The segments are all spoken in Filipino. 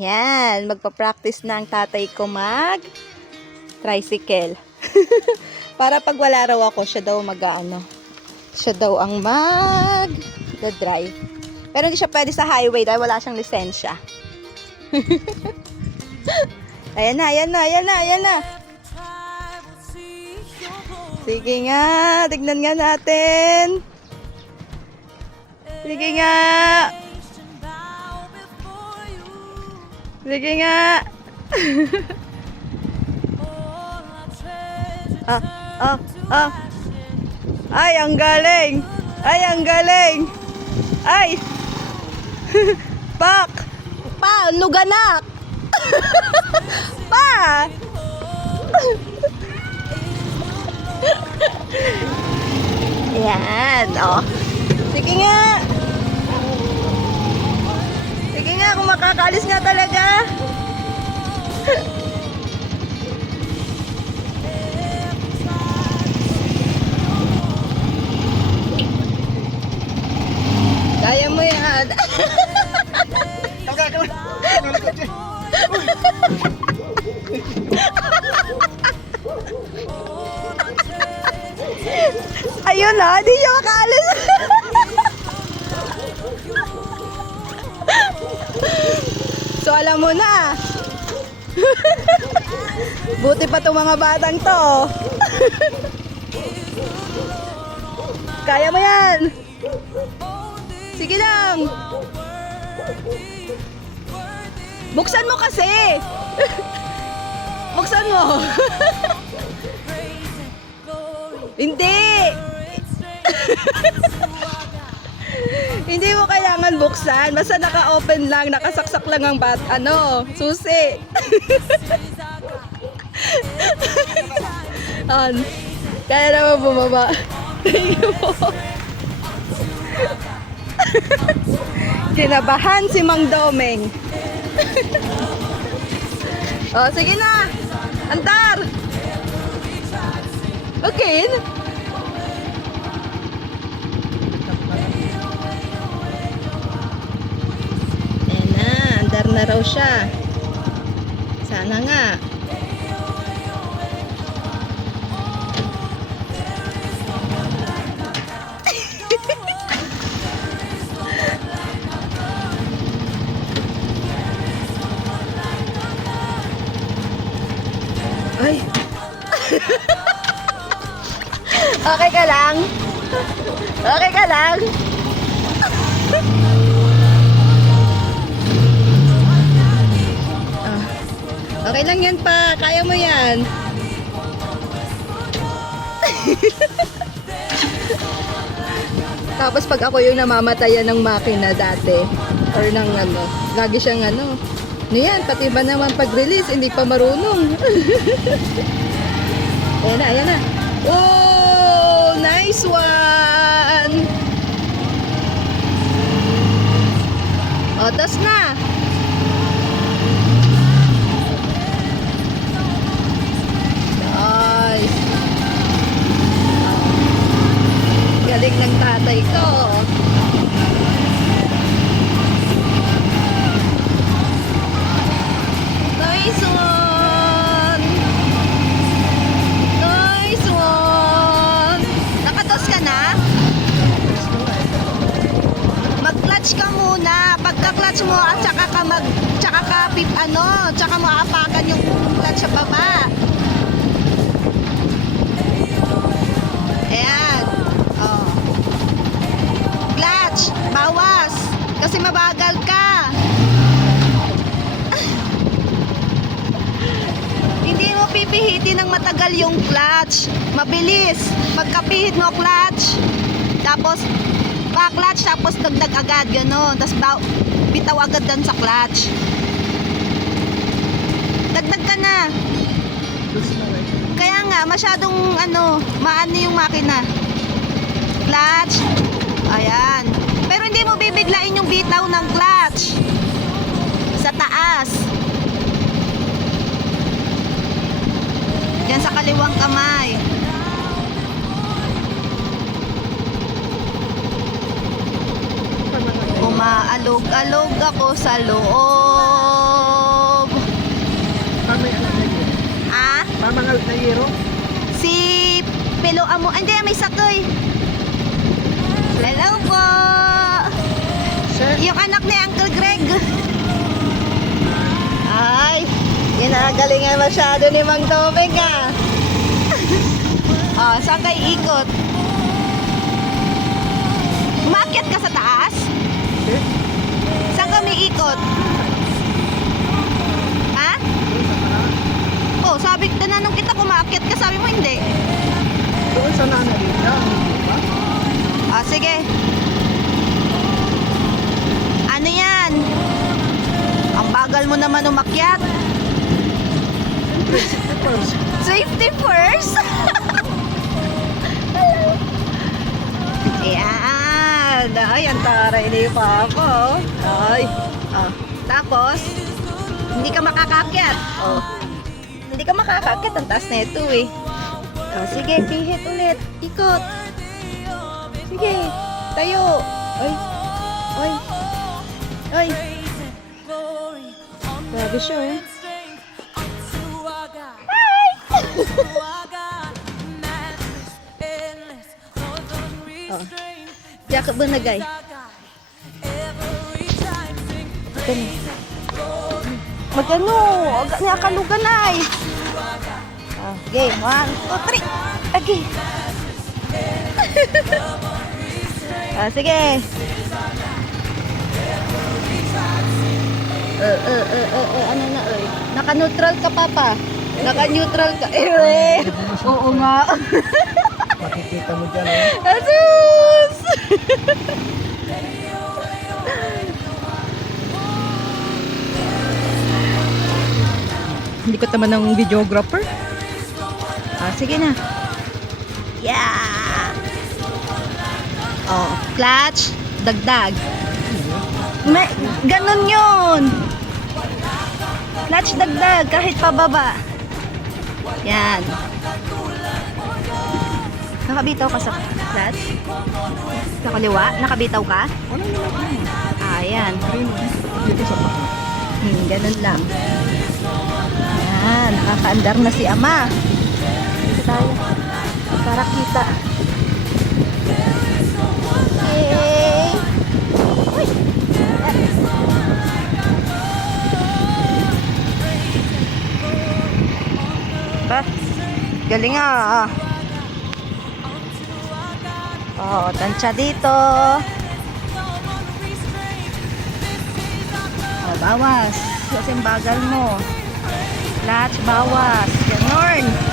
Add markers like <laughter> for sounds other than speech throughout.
Yan, magpa-practice na ang tatay ko mag tricycle. <laughs> Para pag wala raw ako, siya daw mag ano, siya daw ang mag drive. Pero hindi siya pwede sa highway dahil wala siyang lisensya. <laughs> ayan na, ayan na, ayan na, ayan na. Sige nga, tignan nga natin. Sige nga. Sige nga. ah, ah, ah. Ay, ang galing. Ay, ang galing. Ay. <laughs> Pak. Pa, luganak. <laughs> pa. <laughs> Yan, oh. Sige nga. Makakaalis nga talaga. Kaya mo yan. Ayun na, hindi siya makaalis. So alam mo na. <laughs> Buti pa itong mga batang to. <laughs> Kaya mo yan. Sige lang. Buksan mo kasi. <laughs> Buksan mo. Hindi. Hindi mo kailangan buksan. Basta naka-open lang, nakasaksak lang ang bat, ano, susi. <laughs> An, kaya naman bumaba. Thank you po. Kinabahan si Mang Domeng. <laughs> oh, sige na. Antar. Okay. Andar na raw siya. Sana nga. Ay. okay ka lang? Okay ka lang? Okay lang yan pa. Kaya mo yan. <laughs> Tapos pag ako yung namamatayan ng makina dati, or ng ano, lagi siyang ano, ano yan, pati ba naman pag-release, hindi pa marunong. <laughs> ayan na, ayan na. Oh, nice one! O, tas na. Tatay ko. Nice one! Nice one! Nakatos ka na? Mag-clutch ka muna. Pagka-clutch mo at saka ka mag tsaka ka pip ano, tsaka mo aapakan yung clutch sa baba. Ayan. Clutch, bawas. Kasi mabagal ka. <laughs> Hindi mo pipihitin ng matagal yung clutch. Mabilis. Pagkapihit mo clutch, tapos pa-clutch, tapos dagdag agad, gano'n. Tapos bitaw agad dan sa clutch. Dagdag ka na. Kaya nga, masyadong ano, maano yung makina. Clutch. Ayan. Pero hindi mo bibiglain yung bitaw ng clutch. Sa taas. Yan sa kaliwang kamay. Umaalog-alog ako sa loob. Ah? Pamangal na yero. Si Pelo Amo. Hindi, may sakoy. Hello po. Sir, Yung anak ni Uncle Greg. Ay, ginagalingan masyado ni Mang Doming ah. oh, saan kayo ikot? Umakyat ka sa taas? eh, Saan kami ikot? Ha? Oh, sabi, tinanong kita kung maakyat ka, sabi mo hindi. doon sa nanalita. Diba? Ah, sige. Ano yan? Ang bagal mo naman umakyat. First, <laughs> Safety first. <laughs> Ayan. Ay, ang taray ni Papa. Ay. Oh. Tapos, hindi ka makakakyat. Oh. Hindi ka makakakyat. Ang taas na ito eh. Oh, sige, pihit ulit. Ikot. Sige. Tayo. Ay. Ay. Ay. Grabe siya eh. Oh. Diyan ka ba nagay? Magano? Magano? Aga niya kalugan ay. Ah, game. One, two, three. Okay. <laughs> ah, sige. Eh, eh, eh, eh, eh, ano na, eh. Naka-neutral ka, Papa. Naka-neutral ka. Eh, oo nga. makikita mo dyan. Eh. <laughs> Asus! Hindi ko taman ng videographer. Ah, sige na. Yeah! Oh, clutch, dagdag. May, ganun yun. Clutch, dagdag, kahit pababa. Yan. Nakabitaw ka sa clutch? Sa kaliwa? Nakabitaw ka? Ah, yan. Dito sa. Hmm, ganun lang. Yan, nakakaandar na si Ama. Dito tayo. Para kita. Ba? Galing ah. Oh, tansya dito. Oh, bawas. Kasi bagal mo. Clutch, bawas. Ganon.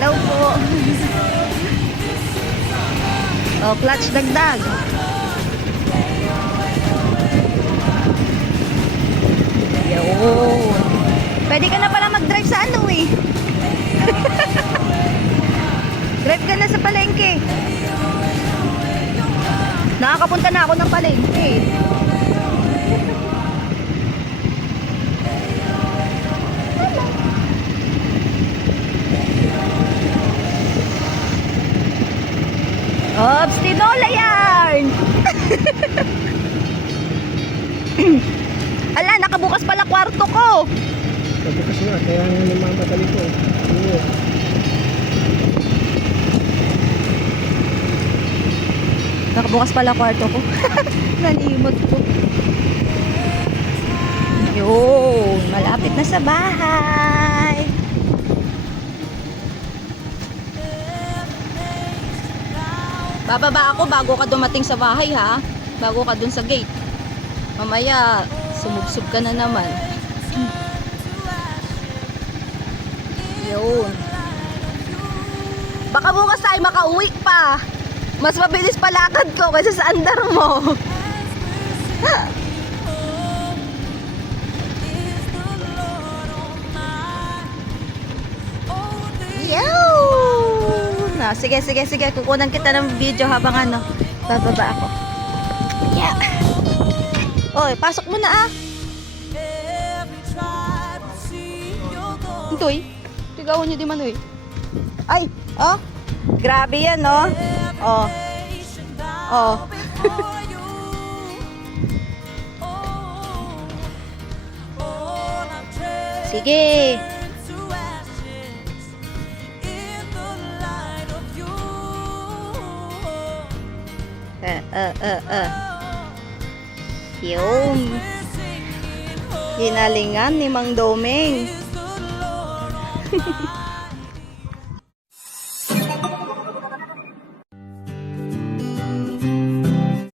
Hello po. oh, clutch dagdag. Yun. Pwede ka na pala mag-drive sa ano eh. <laughs> Drive ka na sa palengke. Nakakapunta na ako ng palengke. Ops, tinola yarn! <clears throat> Ala, nakabukas pala kwarto ko. Kasi nga, kaya nga namamadali ko. Oo. Nakabukas pala kwarto ko. <laughs> Nalimot ko. Yun, malapit na sa bahay. Bababa ako bago ka dumating sa bahay ha. Bago ka dun sa gate. Mamaya, sumubsob ka na naman. Yun. Baka bukas tayo makauwi pa. Mas mabilis palakad ko kaysa sa andar mo. <laughs> ano. Sige, sige, sige. Kukunan kita ng video habang ano. Bababa ako. Yeah. Oy, pasok mo na ah. Toy. Tigawan niyo di man, uy. Ay, oh. Grabe yan, no? Oh. Oh. oh. <laughs> Sige. Uh, uh, uh, uh. Yun. Ginalingan ni Mang Domeng.